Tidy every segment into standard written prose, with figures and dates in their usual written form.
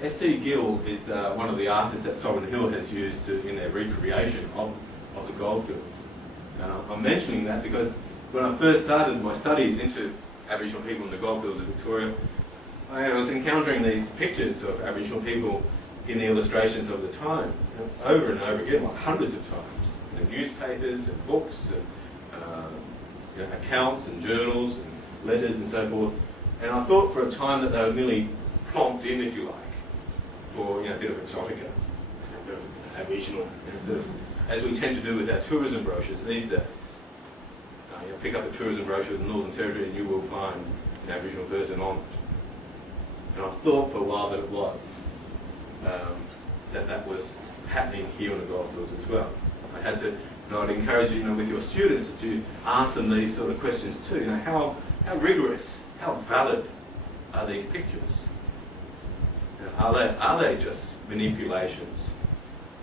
S.T. Gill is one of the artists that Sovereign Hill has used in their recreation of the goldfields. I'm mentioning that because when I first started my studies into Aboriginal people in the goldfields of Victoria, I was encountering these pictures of Aboriginal people in the illustrations of the time, over and over again, like hundreds of times, in newspapers and books and accounts and journals and letters and so forth. And I thought for a time that they were merely plonked in, if you like, for a bit of exotica, a bit of Aboriginal, sort of, as we tend to do with our tourism brochures these days. You pick up a tourism brochure of the Northern Territory and you will find an Aboriginal person on it. And I thought for a while that it was, that was happening here in the goldfields as well. I had to, I'd encourage you, with your students that you ask them these sort of questions too. How rigorous, how valid are these pictures? Are they just manipulations?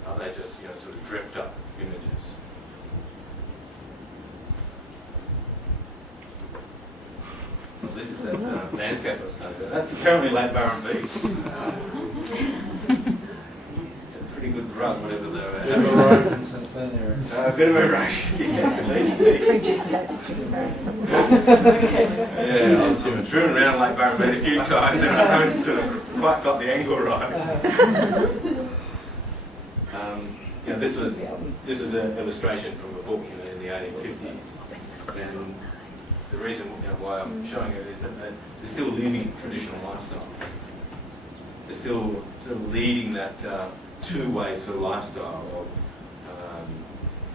Are they just sort of dreamt up images? Well, this is that landscape I was talking about. That's apparently Lake Barron Beach. It's a pretty good drug, whatever they were. Bit of erosion since then, Eric. A bit of erosion, yeah, I've driven around Lake Barron Beach a few times and I haven't sort of quite got the angle right. This was an illustration from a book in the 1850s, and the reason why I'm showing it is that they're still living traditional lifestyles. They're still sort of leading that two-way sort of lifestyle of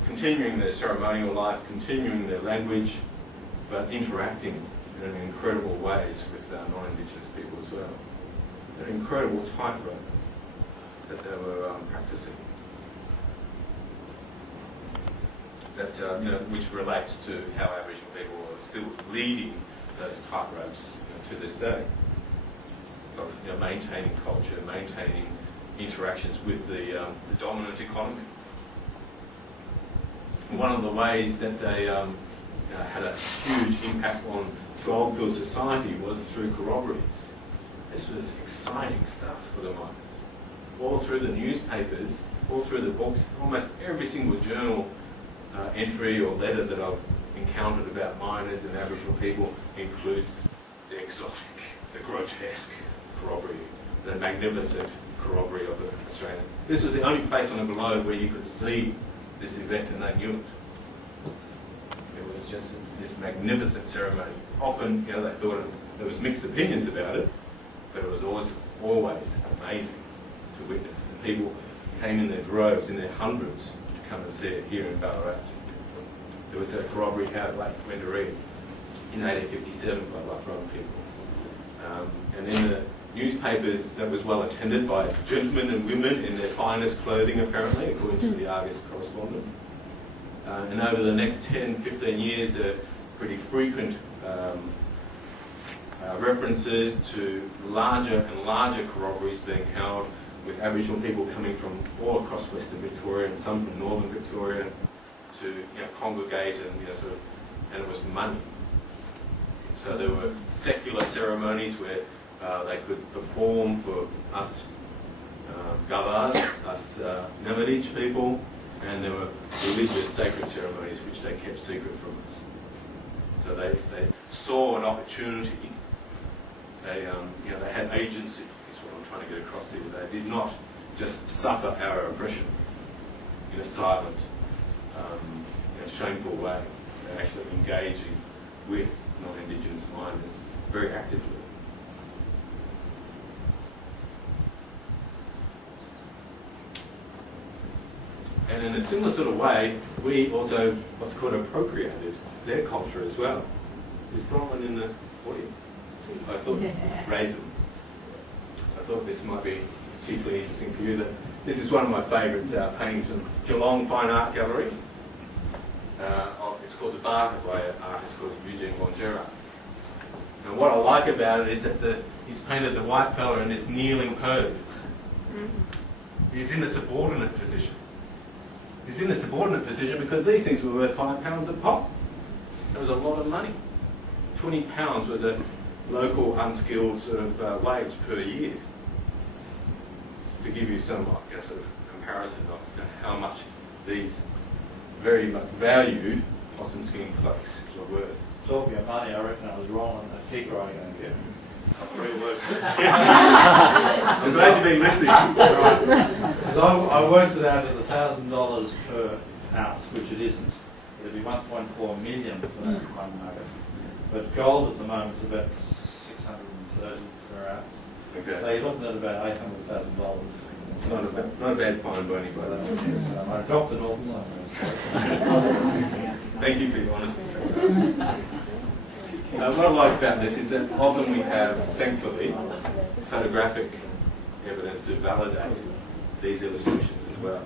continuing their ceremonial life, continuing their language, but interacting in incredible ways with non-Indigenous people as well. An incredible tightrope that they were practicing. That which relates to how Aboriginal people are still leading those tightropes to this day, of maintaining culture, maintaining interactions with the dominant economy. One of the ways that they had a huge impact on goldfield society was through corroborees. This was exciting stuff for the miners. All through the newspapers, all through the books, almost every single journal entry or letter that I've encountered about miners and Aboriginal people includes the exotic, the grotesque corroboree, the magnificent corroboree of the Australian. This was the only place on the globe where you could see this event and they knew it. It was just this magnificent ceremony. Often, they thought there was mixed opinions about it, but it was always amazing to witness. And people came in their droves, in their hundreds, to come and see it here in Ballarat. There was a corroboree out at Lake Wendouree in 1857 by Lathrone people. And in the newspapers, that was well attended by gentlemen and women in their finest clothing, apparently, according to the Argus correspondent. And over the next 10, 15 years, there are pretty frequent references to larger and larger corroborees being held with Aboriginal people coming from all across Western Victoria and some from Northern Victoria to congregate and it was money. So there were secular ceremonies where they could perform for us Gavars, us Namadij people, and there were religious sacred ceremonies which they kept secret from us. So they saw an opportunity. They had agency, is what I'm trying to get across here. They did not just suffer our oppression in a silent, shameful way. They're actually engaging with non-Indigenous miners very actively. And in a similar sort of way, we also, what's called appropriated their culture as well. Is Bronwyn in the audience? I thought, Raisin. I thought this might be particularly interesting for you. That this is one of my favourite paintings from Geelong Fine Art Gallery. It's called The Barker by an artist called Eugene Bongerard. And what I like about it is that he's painted the white fella in this kneeling pose. He's in a subordinate position. He's in a subordinate position because these things were worth £5 a pop. That was a lot of money. £20 was a local unskilled sort of wage per year. some sort of comparison of how much these very much valued possum skin cloaks were worth. Talking of money, I reckon I was wrong on the figure I gave you. I've reworked it. I'm glad you've been listening. Because I worked it out at $1,000 per ounce, which it isn't. It'd be 1.4 million for that one nugget. But gold at the moment is about 630 per ounce. Okay. So you're looking at about $800,000. It's not a bad find by anybody. So I dropped it all somewhere. Thank you for your honesty. What I like about this is that often we have, thankfully, photographic evidence to validate these illustrations as well.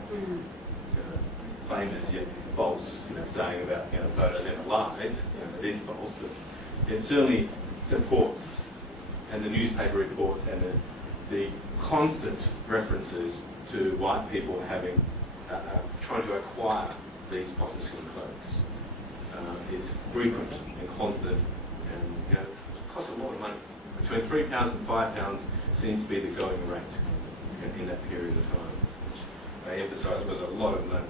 Famous yet false saying about photo never lies. It is false, but it certainly supports, and the newspaper reports and the constant references to white people having trying to acquire these possum skin cloaks is frequent and constant, and costs a lot of money. Between £3 and £5 seems to be the going rate in that period of time, which they emphasise was a lot of money.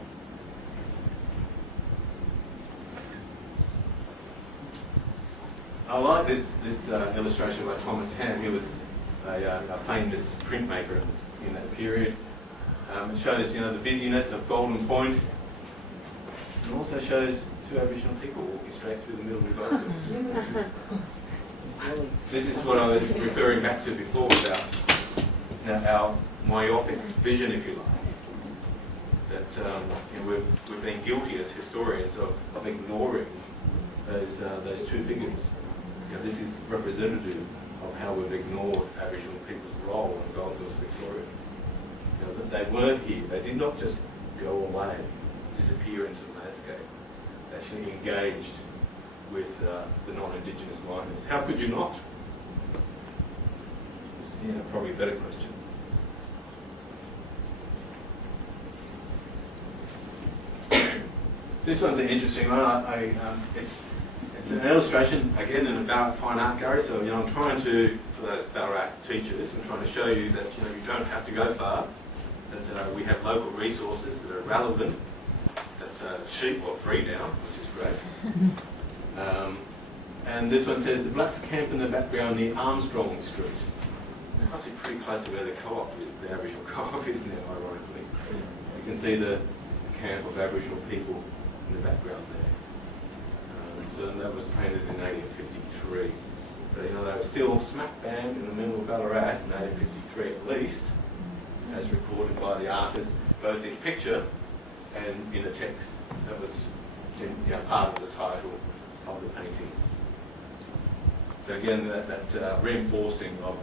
I like this illustration by Thomas Ham. He was a famous printmaker in that period. It shows the busyness of Golden Point, and also shows two Aboriginal people walking straight through the middle of the Gold Coast. This is what I was referring back to before about our myopic vision, if you like. That we've been guilty as historians of ignoring those two figures. This is representative of how we've ignored Aboriginal people's role in Goldfields, Victoria. They weren't here. They did not just go away, disappear into the landscape. They actually engaged with the non-Indigenous miners. How could you not? It's probably a better question. This one's an interesting one. It's an illustration, again, in a fine art gallery. So, I'm trying to, for those Ballarat teachers, I'm trying to show you that, you don't have to go far, that we have local resources that are relevant, that cheap or free now, which is great. And this one says, the blacks camp in the background near Armstrong Street. It must be pretty close to where the co-op is, the Aboriginal co-op is now, ironically. You can see the camp of Aboriginal people in the background there. So that was painted in 1853. So they were still smack bang in the middle of Ballarat in 1853 at least, as recorded by the artist, both in picture and in a text. That was part of the title of the painting. So again, that reinforcing of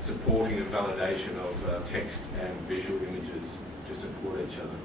supporting and validation of text and visual images to support each other.